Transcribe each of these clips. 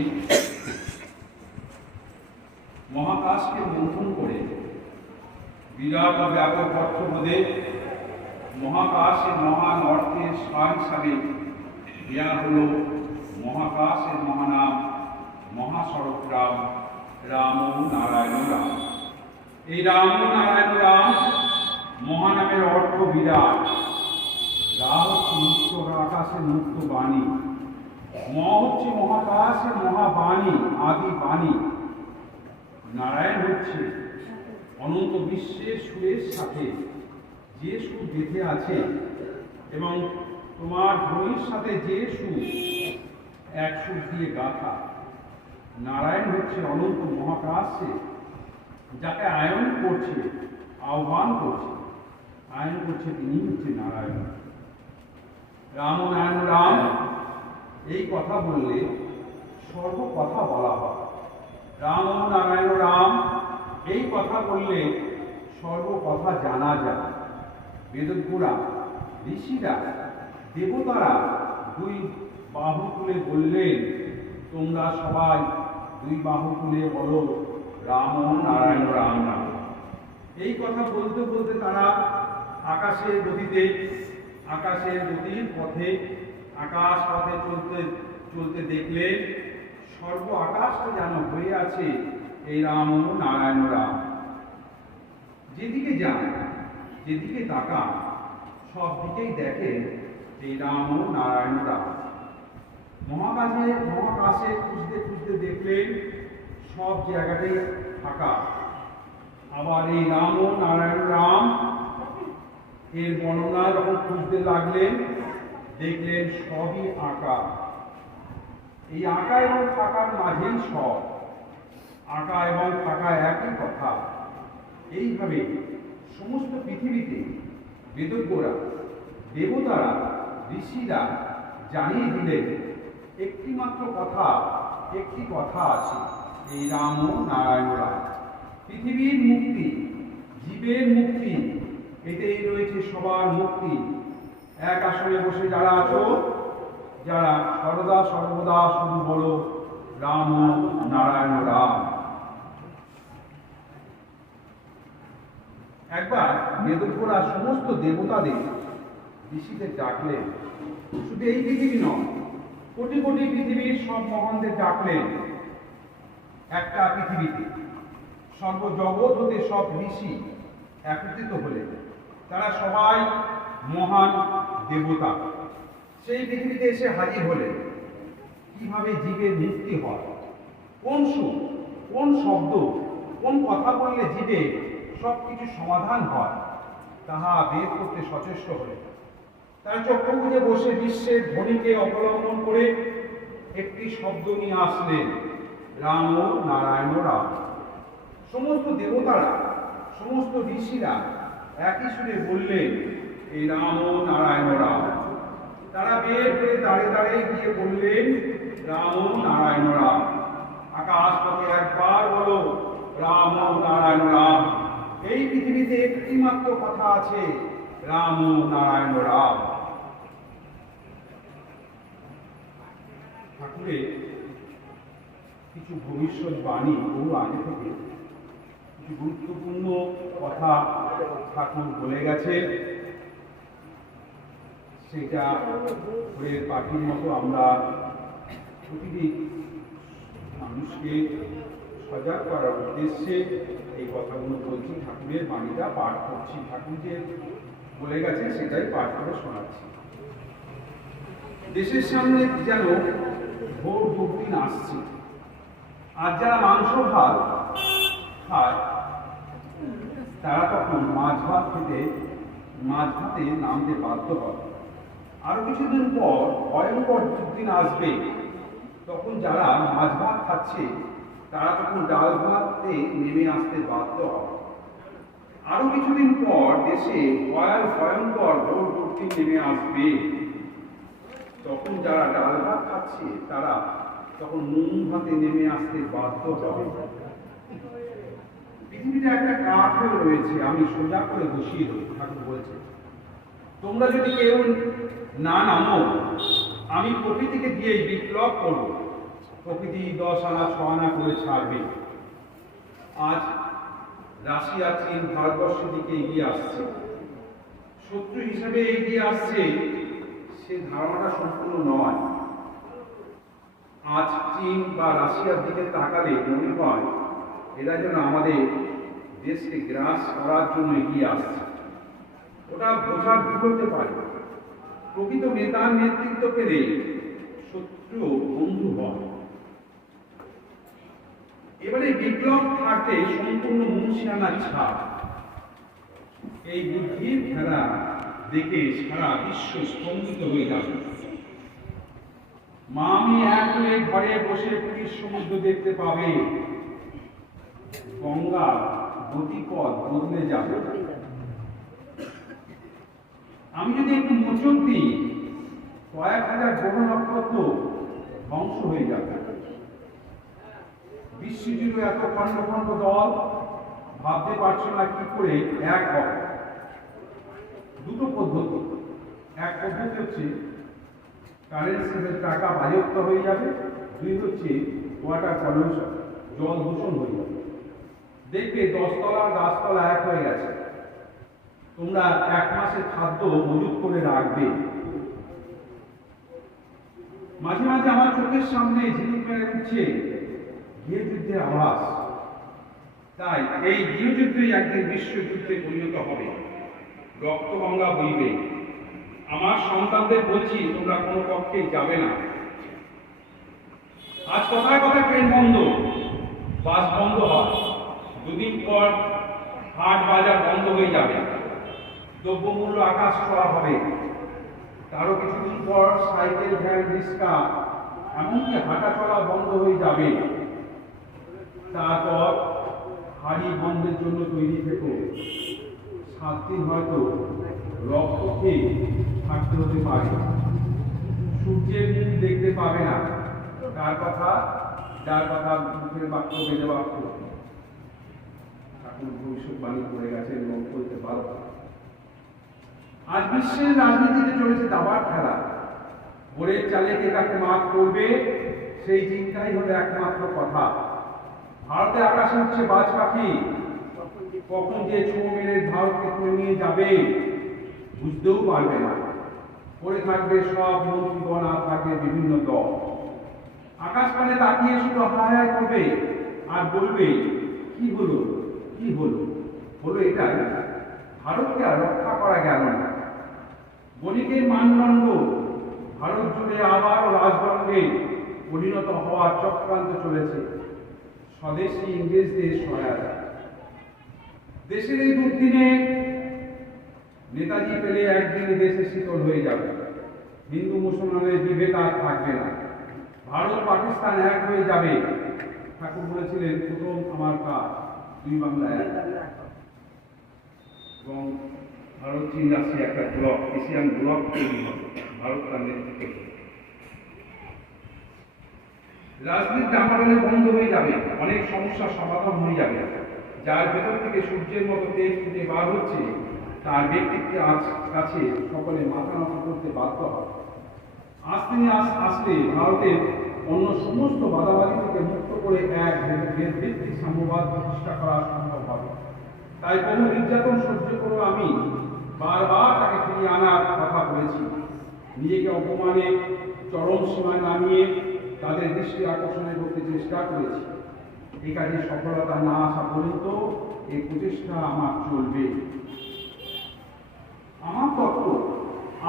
সেই মহাকাশকে মন্থন করে বিরাট ব্যাপক অর্থবোধে মহাকাশের মহান অর্থের স্বার হিসাবে দেওয়া হল মহাকাশের মহানাম মহাসড়ক রাম রাম নারায়ণ রাম। এই রাম নারায়ণ রাম মহানামের অর্থ বিরাট। রাম মুক্ত আকাশে মুক্ত বাণী। ম হচ্ছে মহাকাশের মহাবাণী আদি বাণী। নারায়ণ হচ্ছে অনন্ত বিশ্বের সুরের সাথে। যে সুর বেঁধে আছে এবং তোমার ধ্বনির সাথে যে সুর এক সুর দিয়ে গাথা। নারায়ণ হচ্ছে অনন্ত মহাকাশে, যাকে আয়ন করছে, আহ্বান করছে। আয়ন করছে তিনি হচ্ছে নারায়ণ। রাম নারায়ণ, রাম। এই কথা বললে সর্ব কথা বলা হয়। রাম নারায়ণ রাম, এই কথা বললে সর্ব কথা জানা যায়। বেদজ্ঞরা, ঋষিরা, দেবতারা দুই বাহু তুলে বললেন, তোমরা সবাই দুই বাহু তুলে বলো রাম নারায়ণ রাম রাম এই কথা বলতে বলতে তারা আকাশের গতিতে, আকাশের গতির পথে আকাশ পথে চলতে চলতে দেখলে সর্ব আকাশটা যেন হয়ে আছে এই রাম নারায়ণ রাম। যেদিকে যান যেদিকে তাকান সব দিকেই দেখে এই রাম নারায়ণ রাম। মহাকাশে মহাকাশে খুঁজতে খুঁজতে দেখলেন সব জায়গাটাই ফাঁকা। আবার এই রাম ও নারায়ণ রাম, এর বর্ণনা যখন খুঁজতে লাগলেন দেখলেন সবই আঁকা। এই আঁকা এবং ফাঁকার মাঝেই সব। আঁকা এবং ফাঁকা একই কথা। এইভাবে সমস্ত পৃথিবীতে বেদজ্ঞরা, দেবতারা, ঋষিরা জানিয়ে দিলেন একটি মাত্র কথা, একটি কথা আছে, এই রাম ও নারায়ণ রাম। পৃথিবীর মুক্তি, জীবের মুক্তি, এতেই রয়েছে সবার মুক্তি। এক আসনে বসে যারা আছো, যারা সর্বদা সর্বদা শুধু বলো, রাম নারায়ণ রাম। একবার বেদপুরা সমস্ত দেবতাদের ঋষিদের ডাকলেন। শুধু এই পৃথিবী নয়, কোটি কোটি পৃথিবীর সব মহানদের ডাকলেন একটা পৃথিবীতে। সর্বজগৎ হতে সব ঋষি একত্রিত হলেন। তারা সবাই মহান দেবতা। সেই পৃথিবীতে এসে হাজির হলে কীভাবে জীবের মুক্তি হয়? কোন সুর, কোন শব্দ, কোন কথা বললে জীবে সব কিছু সমাধান হয়, তাহা বের করতে সচেষ্ট হলেন তার চক্ষু বুঝে বসে বিশ্বের ধ্বনিকে অবলম্বন করে একটি শব্দ নিয়ে আসলেন রাম ও নারায়ণ, রাম। সমস্ত দেবতারা, সমস্ত ঋষিরা একই সুরে বললেন এই রাম নারায়ণ রাম। তারা বের হয়ে দাঁড়ে দাঁড়িয়ে গিয়ে বললেন রাম নারায়ণ রাম। আকাশ পথে একবার বলো রাম নারায়ণ রাম। এই পৃথিবীতে একটি মাত্র কথা আছে রাম নারায়ণ রাম। ঠাকুরের কিছু ভবিষ্যৎ বাণী বহু আগে থেকে কিছু গুরুত্বপূর্ণ কথা ঠাকুর বলে গেছে সেটা বইয়ের পাখির মতো আমরা প্রতিদিন মানুষকে সজাগ করার উদ্দেশ্যে এই কথাগুলো বলছি। ঠাকুরের বাণীটা পাঠ করছি। ঠাকুর যে বলে গেছে সেটাই পাঠ করে শোনাচ্ছি। দেশের সামনে যেন ভোর দুদিন আসছে আর যারা মাংস ভাত খায়, তারা তখন মাছ ভাত খেতে, মাছ ভাতে নামতে বাধ্য হবে আরও কিছুদিন পর ভয়ঙ্কর দুদিন আসবে। তখন যারা মাছ ভাত খাচ্ছে, তারা তখন ডাল ভাতে নেমে আসতে বাধ্য হবে। আরও কিছুদিন পর দেশে ভয়াল ভয়ঙ্কর দুদিন নেমে আসবে। তখন যারা ডাল ভাত খাচ্ছে, তারা তখন নুন ভাতে নেমে আসতে বাধ্য হবে। পৃথিবীতে একটা কাঠ হয়ে রয়েছে, আমি সোজা করে বসিয়ে দেবো, ঠাকুর বলছে তোমরা যদি কেউ না নামো, আমি প্রকৃতিকে দিয়ে বিপ্লব করব। প্রকৃতি দশ আনা, ছ আনা করে ছাড়বে। আজ রাশিয়া, চীন, ভারতবর্ষের দিকে এগিয়ে আসছে। শত্রু হিসেবে এগিয়ে আসছে, সে ধারণাটা সম্পূর্ণ নয়। আজ চীন বা রাশিয়ার দিকে তাকালে মনে হয়, এরা যেন আমাদের দেশকে গ্রাস করার জন্য এগিয়ে আসছে। ওটা বোঝার ভুল হতে পারে। প্রকৃত নেতার নেতৃত্ব পেলে শত্রু বন্ধু হয়। এবারে বিপ্লব থাকে সম্পূর্ণ মুন্সিয়ানার ছাপ। এই বুদ্ধির খেলা দেখে সারা বিশ্ব স্তম্ভিত হয়ে যাবে। মা আমি ঘরে বসে পুরীর সমুদ্র দেখতে পাবে। গঙ্গা গতিপথ বদলে যাবে। আমি যদি একটু মোচক দিই, কয়েক হাজার গ্রহ নক্ষত্র ধ্বংস হয়ে যাবে। বিশ্বজুড়ে এত খণ্ড খণ্ড দল, ভাবতে পারছে না কি করে এক দুটো পদ্ধতি। এক পদ্ধতি হচ্ছে কারেন্ট সেভের টাকা বাজেপ্ত হয়ে যাবে। দুই হচ্ছে ওয়াটার পলিউশন জল দূষণ হয়ে যাবে। দেখবে দশতলা গাছতলা এক হয়ে গেছে। তোমরা এক মাসের খাদ্য মজুত করে রাখবে। মাঝে মাঝে আমার চোখের সামনে ঝিলিক উঠছে। গৃহযুদ্ধের আওয়াজ। তাই এই গৃহযুদ্ধই একদিন বিশ্বযুদ্ধে পরিণত হবে। রক্ত রক্তগঙ্গা বইবে। আমার সন্তানদের বলছি, তোমরা কোনো পক্ষে যাবে না। আজ কথায় কথা ট্রেন বন্ধ। বাস বন্ধ হয়। দুদিন পর হাট বাজার বন্ধ হয়ে যাবে। দ্রব্যমূল্য আকাশ ছোঁয়া হবে। তারও কিছুদিন পর সাইকেল, ভ্যান, রিক্সা, এমনকি হাঁটা চলা বন্ধ হয়ে যাবে। তারপর হাড়ি বন্ধের জন্য তৈরি থেকো। সাত হয়তো রক্ত খেয়ে থাকতে হতে পারে। সূর্যের মুখ দেখতে পাবে না। তার কথা, যার কথা মুখের বাক্য বেঁধে বাক্য। ঠাকুর ভবিষ্যৎবাণী করে গেছেন এবং বলতে পারো। আজ বিশ্বের রাজনীতিতে চলেছে দাবার খেলা। ভোরের চালে কে কাকে মাত করবে, সেই চিন্তাই হলো একমাত্র কথা। ভারতে আকাশে হচ্ছে বাজ পাখি। কখন যে ছো মেরে ভারতকে তুলে নিয়ে যাবে, বুঝতেও পারবে না। পড়ে থাকবে সব মন্ত্রীগণ, আর থাকবে বিভিন্ন দল। আকাশ পানে তাকিয়ে শুধু হায় হায় করবে, আর বলবে, কি হলো? কি হলো? হলো এটাই, ভারতকে আর রক্ষা করা গেল না। বণিকের মানদণ্ড। ভারত জুড়ে আবার রাজদণ্ডে পরিণত হওয়ার চক্রান্ত চলেছে। স্বদেশী ইংরেজদের সহায়তা দেশের এই দুর্দিনে নেতাজি পেলে একদিনে দেশে শীতল হয়ে যাবে। হিন্দু মুসলমানের বিভেদ আর থাকবে না। ভারত পাকিস্তান এক হয়ে যাবে। ঠাকুর বলেছিলেন, প্রথম আমার কাজ, দুই বাংলা এক। এবং ভারত, চীন, রাশিয়া একটা ব্লক, এশিয়ান ব্লক তৈরি হবে। ভারত তার নেতৃত্বে। রাজনীতি আমাদের বন্ধ হয়ে যাবে। অনেক সমস্যার সমাধান হয়ে যাবে। যার ভেতর থেকে সূর্যের মতো তেজ ফুটে বার হচ্ছে, তার ব্যক্তিত্বে আজ কাছে সকলে মাথা নত করতে বাধ্য হবে। আজ তিনি আস- আসলে ভারতের অন্য সমস্ত বাধাবাধি থেকে মুক্ত করে এক ভিত্তিক সাম্যবাদ প্রতিষ্ঠা করা সম্ভব হবে। তাই বহু নির্যাতন সহ্য করে আমি বারবার তাকে ফিরিয়ে আনার কথা বলেছি। নিজেকে অপমানে, চরম সীমায় নামিয়ে তাদের দৃষ্টি আকর্ষণে করতে চেষ্টা করেছি। এই কাজে সফলতা না আসা পর্যন্ত এই প্রচেষ্টা আমার চলবে। আমার তত্ত্ব,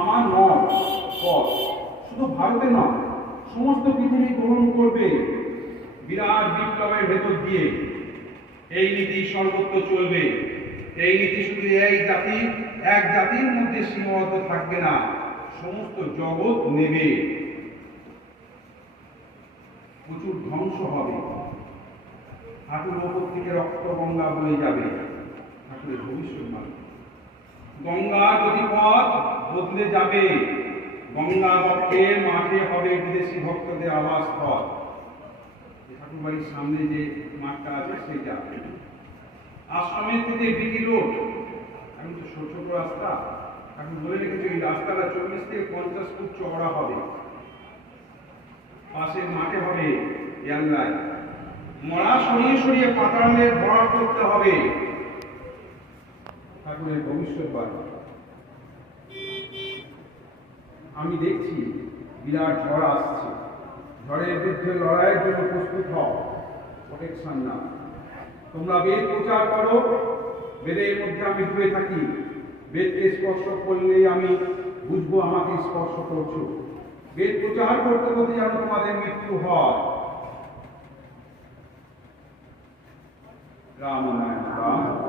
আমার নয়, পথ শুধু ভারতে নয়, সমস্ত পৃথিবী গ্রহণ করবে বিরাট বিপ্লবের ভেতর দিয়ে। এই নীতি সর্বত্র চলবে। এই নীতি শুধু এই জাতি এক জাতির মধ্যে সীমাবদ্ধ থাকবে না। সমস্ত জগৎ নেবে। প্রচুর ধ্বংস হবে। হাঁটুর ওপর থেকে রক্ত গঙ্গা বয়ে যাবে। ঠাকুরের ভবিষ্যৎবাণী। গঙ্গা যদি পথ বদলে যাবে, গঙ্গা বক্ষে মাঠে হবে বিদেশি ভক্তদের আবাস পথ। ঠাকুর বাড়ির সামনে যে মাঠটা আছে, সেইটা। আশ্রমের থেকে বিটি রোড এখন তো ছোট রাস্তা। এখন বলে রেখেছে এই রাস্তাটা চল্লিশ থেকে পঞ্চাশ ফুট চওড়া হবে। পাশের মাঠে হবে এয়ারলাইন মরা সরিয়ে সরিয়ে পাতালের ভরা করতে হবে। ঠাকুরের ভবিষ্যৎবাণী। আমি দেখছি বিরাট ঝড় আসছে। ঝড়ের বিরুদ্ধে লড়াইয়ের জন্য প্রস্তুত হও। প্রোটেকশন না তোমরা বেদ প্রচার করো। বেদের মধ্যে আমি ডুবে থাকি। বেদকে স্পর্শ করলেই আমি বুঝব আমাকে স্পর্শ করছ। বেদ প্রচার করতে করতে যেন তোমাদের মৃত্যু হয়। রাম রাম।